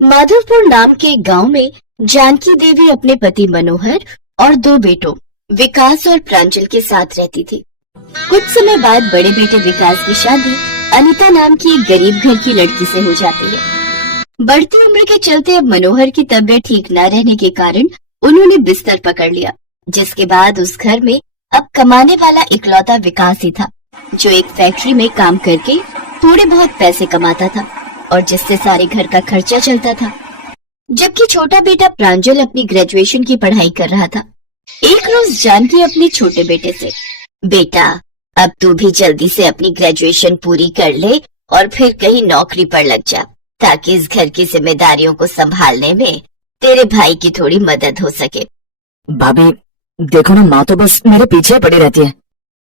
माधवपुर नाम के गांव में जानकी देवी अपने पति मनोहर और दो बेटों विकास और प्रांजल के साथ रहती थी। कुछ समय बाद बड़े बेटे विकास की शादी अनीता नाम की एक गरीब घर की लड़की से हो जाती है। बढ़ती उम्र के चलते अब मनोहर की तबीयत ठीक न रहने के कारण उन्होंने बिस्तर पकड़ लिया, जिसके बाद उस घर में अब कमाने वाला इकलौता विकास ही था, जो एक फैक्ट्री में काम करके थोड़े बहुत पैसे कमाता था और जिससे सारे घर का खर्चा चलता था। जबकि छोटा बेटा प्रांजल अपनी ग्रेजुएशन की पढ़ाई कर रहा था। एक रोज जानकी अपने छोटे बेटे से, बेटा अब तू भी जल्दी से अपनी ग्रेजुएशन पूरी कर ले और फिर कहीं नौकरी पर लग जा, ताकि इस घर की जिम्मेदारियों को संभालने में तेरे भाई की थोड़ी मदद हो सके। भाभी देखो ना, माँ तो बस मेरे पीछे पड़ी रहती है।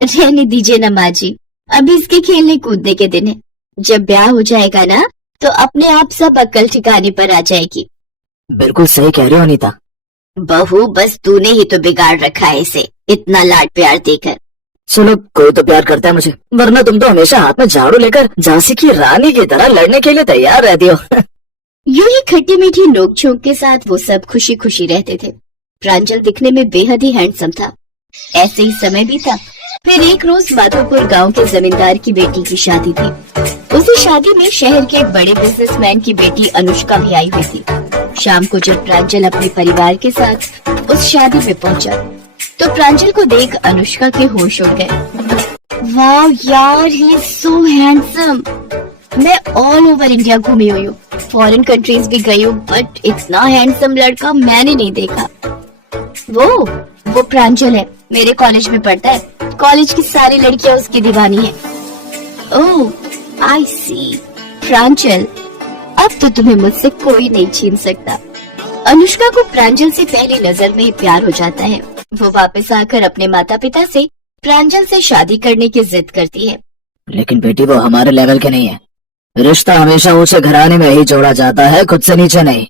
रहने दीजिए ना माँ जी, अभी इसके खेलने कूदने के दिन है। जब ब्याह हो जाएगा ना तो अपने आप सब अक्ल ठिकाने पर आ जाएगी। बिल्कुल सही कह रहे हो अनीता। बहू बस तूने ही तो बिगाड़ रखा है इसे, इतना लाड प्यार देकर। चलो कोई तो प्यार करता है मुझे, वरना तुम तो हमेशा हाथ में झाड़ू लेकर झांसी की रानी की तरह लड़ने के लिए तैयार रहती हो। यूं ही खट्टी मीठी नोक-झोंक के साथ वो सब खुशी खुशी रहते थे। प्रांजल दिखने में बेहद ही हैंडसम था। ऐसे ही समय बीता। फिर एक रोज माधोपुर गांव के जमींदार की बेटी की शादी थी। उसी शादी में शहर के एक बड़े बिजनेसमैन की बेटी अनुष्का भी आई हुई थी। शाम को जब प्रांजल अपने परिवार के साथ उस शादी में पहुंचा, तो प्रांजल को देख अनुष्का के होश उड़ गए। वाह यार, ही इज सो हैंडसम। मैं ऑल ओवर इंडिया घूमी हुई हूँ, फॉरेन कंट्रीज भी गई हूँ, बट इतना हैंडसम लड़का मैंने नहीं देखा। वो प्रांजल है, मेरे कॉलेज में पढ़ता है। कॉलेज की सारी लड़कियां उसकी दीवानी है। ओह आई सी, प्रांजल, अब तो तुम्हें मुझसे कोई नहीं छीन सकता। अनुष्का को प्रांजल से पहली नजर में ही प्यार हो जाता है। वो वापस आकर अपने माता पिता से प्रांजल से शादी करने की जिद करती है। लेकिन बेटी वो हमारे लेवल के नहीं है। रिश्ता हमेशा ऊंचे घराने में ही जोड़ा जाता है, खुद से नीचे नहीं।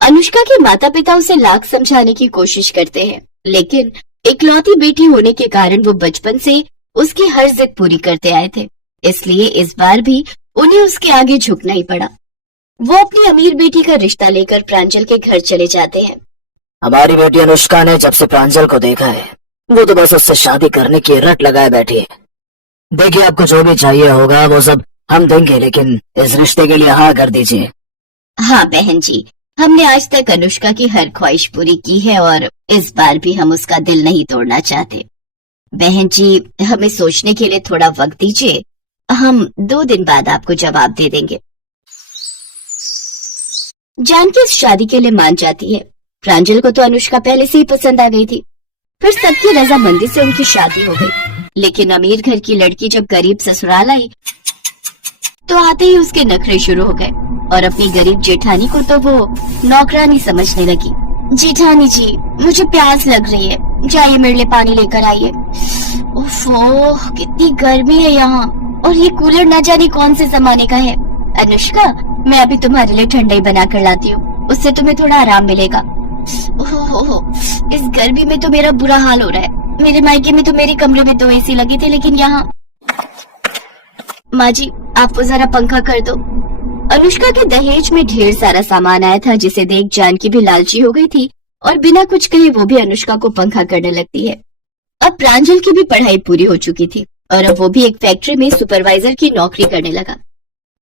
अनुष्का के माता पिता उसे लाख समझाने की कोशिश करते हैं, लेकिन इकलौती बेटी होने के कारण वो बचपन से उसकी हर जिद पूरी करते आए थे। इसलिए इस बार भी उन्हें उसके आगे झुकना ही पड़ा। वो अपनी अमीर बेटी का रिश्ता लेकर प्रांजल के घर चले जाते हैं। हमारी बेटी अनुष्का ने जब से प्रांजल को देखा है, वो तो बस उससे शादी करने की रट लगाए बैठी है। देखिए, आपको जो भी चाहिए होगा वो सब हम देंगे, लेकिन इस रिश्ते के लिए हाँ कर दीजिए। हाँ बहन जी, हमने आज तक अनुष्का की हर ख्वाहिश पूरी की है और इस बार भी हम उसका दिल नहीं तोड़ना चाहते। बहन जी, हमें सोचने के लिए थोड़ा वक्त दीजिए, हम 2 दिन बाद आपको जवाब दे देंगे। जानकी इस शादी के लिए मान जाती है। प्रांजल को तो अनुष्का पहले से ही पसंद आ गई थी। फिर सबकी रजामंदी से उनकी शादी हो गई। लेकिन अमीर घर की लड़की जब गरीब ससुराल आई, तो आते ही उसके नखरे शुरू हो गए और अपनी गरीब जेठानी को तो वो नौकरानी समझने लगी। जेठानी जी, मुझे प्यास लग रही है, जाइए मेरे लिए पानी लेकर आइए। ओफो, कितनी गर्मी है यहाँ, और ये कूलर न जाने कौन से जमाने का है। अनुष्का, मैं अभी तुम्हारे लिए ठंडाई बना कर लाती हूँ, उससे तुम्हें थोड़ा आराम मिलेगा। ओहो, इस गर्मी में तो मेरा बुरा हाल हो रहा है। मेरे मायके में तो मेरे कमरे में 2 एसी लगे थे, लेकिन यहाँ। माँ जी, आप वो जरा पंखा कर दो। अनुष्का के दहेज में ढेर सारा सामान आया था, जिसे देख जानकी भी लालची हो गई थी और बिना कुछ कहे वो भी अनुष्का को पंखा करने लगती है। अब प्रांजल की भी पढ़ाई पूरी हो चुकी थी और अब वो भी एक फैक्ट्री में सुपरवाइजर की नौकरी करने लगा।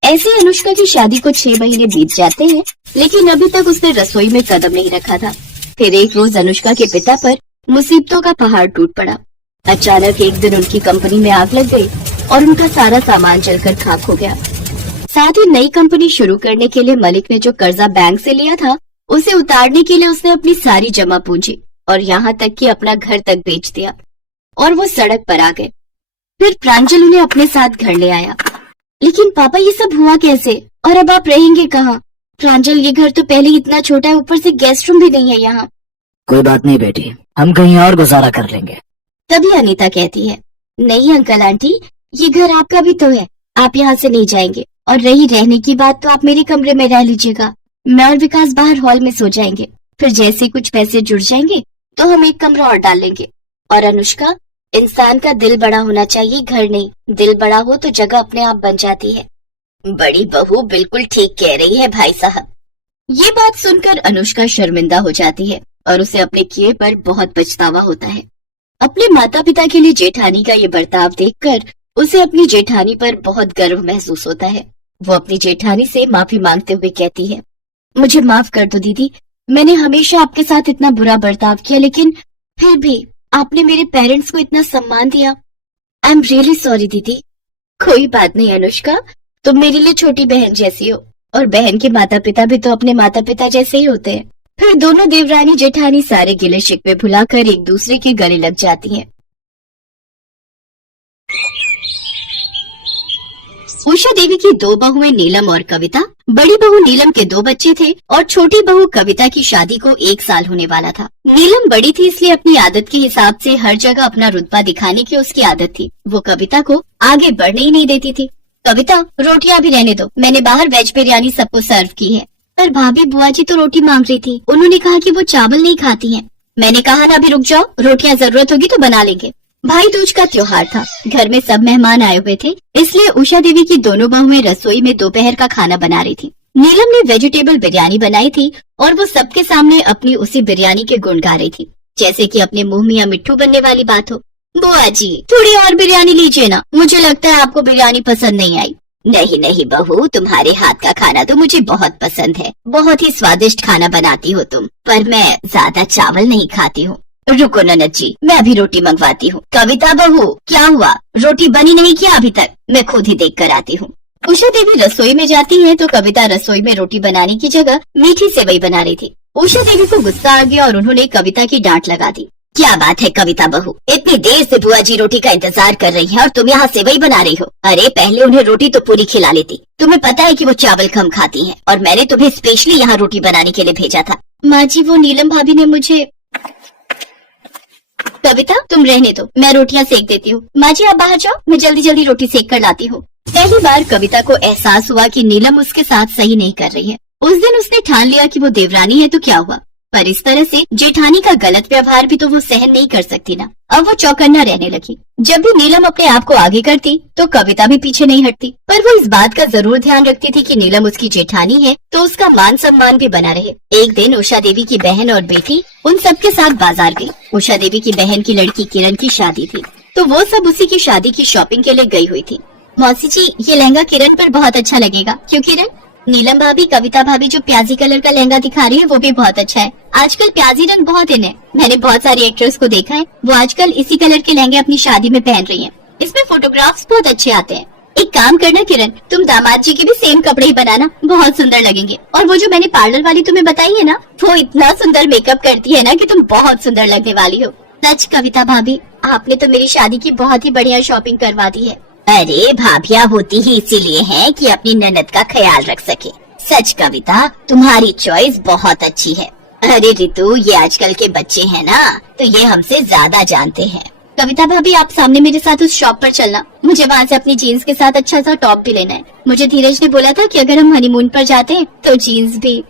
ऐसे अनुष्का की शादी को 6 महीने बीत जाते हैं, लेकिन अभी तक उसने रसोई में कदम नहीं रखा था। फिर एक रोज अनुष्का के पिता पर मुसीबतों का पहाड़ टूट पड़ा। अचानक एक दिन उनकी कंपनी में आग लग गई और उनका सारा सामान जलकर खाक हो गया। साथ ही नई कंपनी शुरू करने के लिए मलिक ने जो कर्जा बैंक से लिया था, उसे उतारने के लिए उसने अपनी सारी जमा पूंजी और यहाँ तक कि अपना घर तक बेच दिया और वो सड़क पर आ गए। फिर प्रांजल उन्हें अपने साथ घर ले आया। लेकिन पापा, ये सब हुआ कैसे, और अब आप रहेंगे कहाँ? प्रांजल, ये घर तो पहले ही इतना छोटा है, ऊपर से गेस्ट रूम भी नहीं है यहाँ। कोई बात नहीं बेटी, हम कहीं और गुजारा कर लेंगे। तभी अनीता कहती है, नहीं अंकल आंटी, ये घर आपका भी तो है, आप यहाँ से नहीं जाएंगे। और रही रहने की बात, तो आप मेरे कमरे में रह लीजिएगा, मैं और विकास बाहर हॉल में सो जाएंगे। फिर जैसे कुछ पैसे जुड़ जाएंगे तो हम एक कमरा और डाल लेंगे। और अनुष्का, इंसान का दिल बड़ा होना चाहिए, घर नहीं। दिल बड़ा हो तो जगह अपने आप बन जाती है। बड़ी बहू बिल्कुल ठीक कह रही है भाई साहब। ये बात सुनकर अनुष्का शर्मिंदा हो जाती है और उसे अपने किए पर बहुत पछतावा होता है। अपने माता पिता के लिए जेठानी का ये बर्ताव देखकर उसे अपनी जेठानी पर बहुत गर्व महसूस होता है। वो अपनी जेठानी से माफी मांगते हुए कहती है, मुझे माफ कर दो दीदी, मैंने हमेशा आपके साथ इतना बुरा बर्ताव किया, लेकिन फिर भी आपने मेरे पेरेंट्स को इतना सम्मान दिया। आई एम रियली सॉरी दीदी। कोई बात नहीं अनुष्का, तुम मेरे लिए छोटी बहन जैसी हो और बहन के माता पिता भी तो अपने माता पिता जैसे ही होते हैं। फिर दोनों देवरानी जेठानी सारे गिले शिकवे भुलाकर एक दूसरे के गले लग जाती हैं। उषा देवी की दो बहुएं नीलम और कविता। बड़ी बहू नीलम के दो बच्चे थे और छोटी बहू कविता की शादी को 1 साल होने वाला था। नीलम बड़ी थी इसलिए अपनी आदत के हिसाब से हर जगह अपना रुतबा दिखाने की उसकी आदत थी। वो कविता को आगे बढ़ने ही नहीं देती थी। कविता, रोटियां भी रहने दो, मैंने बाहर वेज बिरयानी सबको सर्व की है। पर भाभी, बुआ जी तो रोटी मांग रही थी, उन्होंने कहा कि वो चावल नहीं खाती हैं। मैंने कहा ना अभी रुक जाओ, रोटियां जरूरत होगी तो बना लेंगे। भाई दूज का त्योहार था, घर में सब मेहमान आए हुए थे, इसलिए उषा देवी की दोनों बहुएं रसोई में दोपहर का खाना बना रही थी। नीलम ने वेजिटेबल बिरयानी बनाई थी और वो सबके सामने अपनी उसी बिरयानी के गुण गा रही थी, जैसे कि अपने मुंह में या मिट्ठू बनने वाली बात हो। बुआ जी, थोड़ी और बिरयानी लीजिए ना, मुझे लगता है आपको बिरयानी पसंद नहीं आई। नहीं नहीं बहू, तुम्हारे हाथ का खाना तो मुझे बहुत पसंद है, बहुत ही स्वादिष्ट खाना बनाती हो तुम, पर मैं ज्यादा चावल नहीं खाती हूँ। रुको ननद जी, मैं अभी रोटी मंगवाती हूँ। कविता बहू, क्या हुआ, रोटी बनी नहीं क्या अभी तक? मैं खुद ही देख कर आती हूँ। उषा देवी रसोई में जाती है तो कविता रसोई में रोटी बनाने की जगह मीठी सेवई बना रही थी। उषा देवी को गुस्सा आ गया और उन्होंने कविता की डांट लगा दी। क्या बात है कविता बहू, इतनी देर से बुआ जी रोटी का इंतजार कर रही है और तुम यहाँ सेवई बना रही हो। अरे पहले उन्हें रोटी तो पूरी खिला लेती, तुम्हें पता है कि वो चावल कम खाती हैं और मैंने तुम्हें स्पेशली यहाँ रोटी बनाने के लिए भेजा था। माँ जी, वो नीलम भाभी ने मुझे। कविता, तुम रहने दो, मैं रोटियां सेक देती हूँ। माँ जी आप बाहर जाओ, मैं जल्दी जल्दी रोटी सेक कर लाती हूँ। पहली बार कविता को एहसास हुआ कि नीलम उसके साथ सही नहीं कर रही है। उस दिन उसने ठान लिया कि वो देवरानी है तो क्या हुआ, पर इस तरह से जेठानी का गलत व्यवहार भी तो वो सहन नहीं कर सकती ना। अब वो चौकन्ना रहने लगी। जब भी नीलम अपने आप को आगे करती तो कविता भी पीछे नहीं हटती, पर वो इस बात का जरूर ध्यान रखती थी कि नीलम उसकी जेठानी है तो उसका मान सम्मान भी बना रहे। एक दिन उषा देवी की बहन और बेटी उन सबके साथ बाजार गई। उषा देवी की बहन की लड़की किरण की शादी थी तो वो सब उसी की शादी की शॉपिंग के लिए गई हुई थी। मौसी जी, ये लहंगा किरण पर बहुत अच्छा लगेगा। क्यों किरण? नीलम भाभी, कविता भाभी जो प्याजी कलर का लहंगा दिखा रही है वो भी बहुत अच्छा है। आजकल प्याजी रंग बहुत इन है, मैंने बहुत सारी एक्ट्रेस को देखा है, वो आजकल इसी कलर के लहंगे अपनी शादी में पहन रही हैं। इसमें फोटोग्राफ्स बहुत अच्छे आते हैं। एक काम करना किरण, तुम दामाद जी के भी सेम कपड़े ही बनाना, बहुत सुंदर लगेंगे। और वो जो मैंने पार्लर वाली तुम्हें बताई है ना, वो इतना सुंदर मेकअप करती है ना कि तुम बहुत सुंदर लगने वाली हो। सच कविता भाभी, आपने तो मेरी शादी की बहुत ही बढ़िया शॉपिंग करवा दी है। अरे भाभियाँ होती ही इसीलिए है कि अपनी ननद का ख्याल रख सके। सच कविता, तुम्हारी चॉइस बहुत अच्छी है। अरे रितु, ये आजकल के बच्चे हैं ना तो ये हमसे ज्यादा जानते हैं। कविता भाभी, आप सामने मेरे साथ उस शॉप पर चलना, मुझे वहाँ से अपनी जीन्स के साथ अच्छा सा टॉप भी लेना है। मुझे धीरज ने बोला था कि अगर हम हनीमून पर जाते हैं तो जीन्स भी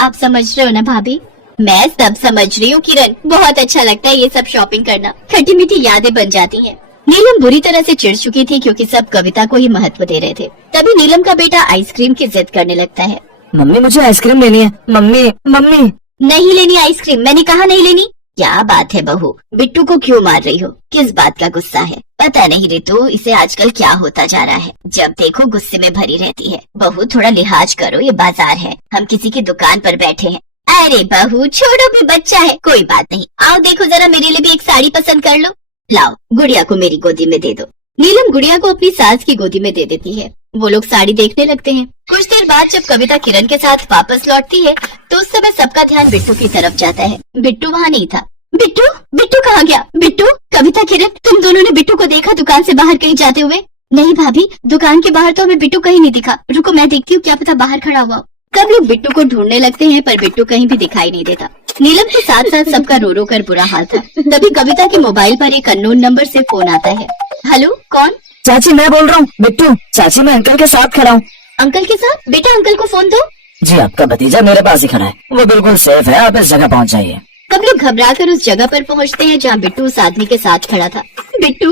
आप समझ रहे हो ना भाभी? मैं सब समझ रही हूँ किरण, बहुत अच्छा लगता है ये सब शॉपिंग करना, खट्टी मीठी यादें बन जाती हैं। नीलम बुरी तरह से चिढ़ चुकी थी क्योंकि सब कविता को ही महत्व दे रहे थे। तभी नीलम का बेटा आइसक्रीम की जिद करने लगता है। मम्मी मुझे आइसक्रीम लेनी है। Mummy mummy. नहीं लेनी आइसक्रीम, मैंने कहा नहीं लेनी। क्या बात है बहू, बिट्टू को क्यों मार रही हो, किस बात का गुस्सा है? पता नहीं रितु, इसे आजकल क्या होता जा रहा है, जब देखो गुस्से में भरी रहती है। बहू थोड़ा लिहाज करो, ये बाजार है, हम किसी की दुकान पर बैठे हैं। अरे बहू छोड़ो, भी बच्चा है, कोई बात नहीं। आओ देखो जरा, मेरे लिए भी एक साड़ी पसंद कर लो। लाओ, गुड़िया को मेरी गोदी में दे दो। नीलम गुड़िया को अपनी सास की गोदी में दे देती है। वो लोग साड़ी देखने लगते हैं। कुछ देर बाद जब कविता किरण के साथ वापस लौटती है तो उस समय सबका ध्यान बिट्टू की तरफ जाता है। बिट्टू वहाँ नहीं था। बिट्टू, बिट्टू कहाँ गया? बिट्टू, कविता, किरण, तुम दोनों ने बिट्टू को देखा दुकान से बाहर कहीं जाते हुए? नहीं भाभी, दुकान के बाहर तो हमें बिट्टू कहीं नहीं दिखा। रुको मैं देखती हूँ, क्या पता बाहर खड़ा हुआ। सब लोग बिट्टू को ढूंढने लगते हैं पर बिट्टू कहीं भी दिखाई नहीं देता। नीलम के साथ साथ सबका रो रो कर बुरा हाल था। तभी कविता के मोबाइल पर एक अननोन नंबर से फोन आता है। हेलो, कौन? चाची मैं बोल रहा हूँ। बिट्टू, चाची मैं अंकल के साथ खड़ा हूँ। अंकल के साथ? बेटा अंकल को फोन दो। जी आपका भतीजा मेरे पास ही खड़ा है, वो बिल्कुल सेफ है, आप इस जगह पहुँच जाइए। सब लोग घबराकर उस जगह पर पहुंचते हैं जहाँ बिट्टू उस आदमी के साथ खड़ा था। बिट्टू,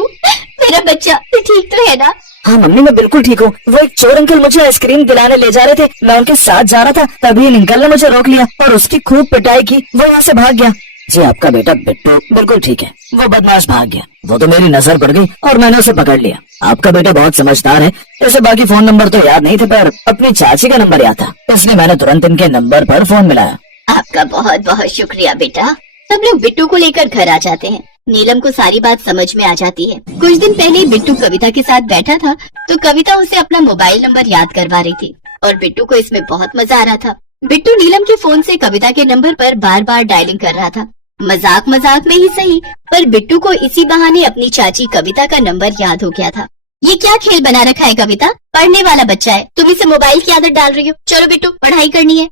मेरा बच्चा ठीक तो है ना? हाँ मम्मी, मैं बिल्कुल ठीक हूँ। वो एक चोर अंकल मुझे आइसक्रीम दिलाने ले जा रहे थे, मैं उनके साथ जा रहा था, तभी इन अंकल ने मुझे रोक लिया और उसकी खूब पिटाई की। वो यहाँ से भाग गया। जी आपका बेटा बिट्टू बिल्कुल ठीक है, वो बदमाश भाग गया। वो तो मेरी नजर पड़ गई और मैंने उसे पकड़ लिया। आपका बेटा बहुत समझदार है। इसे बाकी फोन नंबर तो याद नहीं थे, पर अपनी चाची का नंबर याद था, इसलिए मैंने तुरंत इनके नंबर पर फोन मिलाया। आपका बहुत बहुत शुक्रिया बेटा। सब लोग बिट्टू को लेकर घर आ जाते हैं। नीलम को सारी बात समझ में आ जाती है। कुछ दिन पहले बिट्टू कविता के साथ बैठा था तो कविता उसे अपना मोबाइल नंबर याद करवा रही थी और बिट्टू को इसमें बहुत मजा आ रहा था। बिट्टू नीलम के फोन से कविता के नंबर पर बार बार डायलिंग कर रहा था। मजाक मजाक में ही सही, पर बिट्टू को इसी बहाने अपनी चाची कविता का नंबर याद हो गया था। ये क्या खेल बना रखा है कविता? पढ़ने वाला बच्चा है, तुम इसे मोबाइल की आदत डाल रही हो। चलो बिट्टू, पढ़ाई करनी है।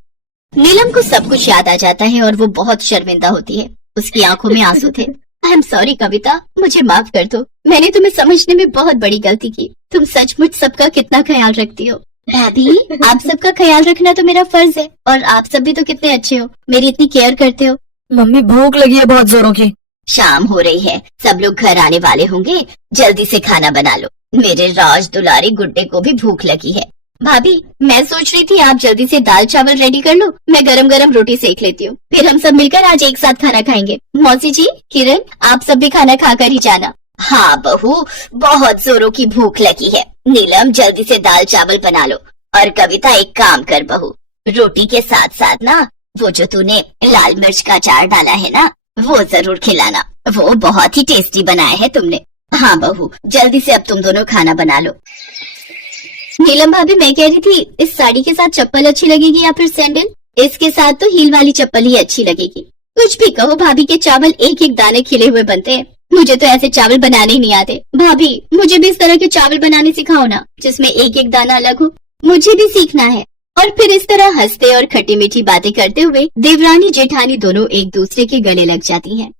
नीलम को सब कुछ याद आ जाता है और वो बहुत शर्मिंदा होती है। उसकी आंखों में आंसू थे। आई एम सॉरी कविता, मुझे माफ कर दो। मैंने तुम्हें समझने में बहुत बड़ी गलती की। तुम सचमुच सबका कितना ख्याल रखती हो। भाभी, आप सबका ख्याल रखना तो मेरा फर्ज है और आप सब भी तो कितने अच्छे हो, मेरी इतनी केयर करते हो। मम्मी भूख लगी है बहुत जोरों की। शाम हो रही है, सब लोग घर आने वाले होंगे, जल्दी से खाना बना लो। मेरे राज दुलारी गुड्डे को भी भूख लगी है। भाभी, मैं सोच रही थी आप जल्दी से दाल चावल रेडी कर लो, मैं गरम गरम रोटी सेक लेती हूँ, फिर हम सब मिलकर आज एक साथ खाना खाएंगे। मौसी जी, किरण, आप सब भी खाना खाकर ही जाना। हाँ बहू, बहुत जोरों की भूख लगी है। नीलम, जल्दी से दाल चावल बना लो। और कविता, एक काम कर बहू, रोटी के साथ साथ ना वो जो तूने लाल मिर्च का अचार डाला है ना, वो जरूर खिलाना, वो बहुत ही टेस्टी बनाया है तुमने। हाँ बहू, जल्दी से अब तुम दोनों खाना बना लो। नीलम भाभी, मैं कह रही थी इस साड़ी के साथ चप्पल अच्छी लगेगी या फिर सैंडल? इसके साथ तो हील वाली चप्पल ही अच्छी लगेगी। कुछ भी कहो भाभी, के चावल एक एक दाने खिले हुए बनते हैं। मुझे तो ऐसे चावल बनाने ही नहीं आते। भाभी, मुझे भी इस तरह के चावल बनाने सिखाओ ना, जिसमें एक एक दाना अलग हो। मुझे भी सीखना है। और फिर इस तरह हंसते और खट्टी मीठी बातें करते हुए देवरानी जेठानी दोनों एक दूसरे के गले लग जाती हैं।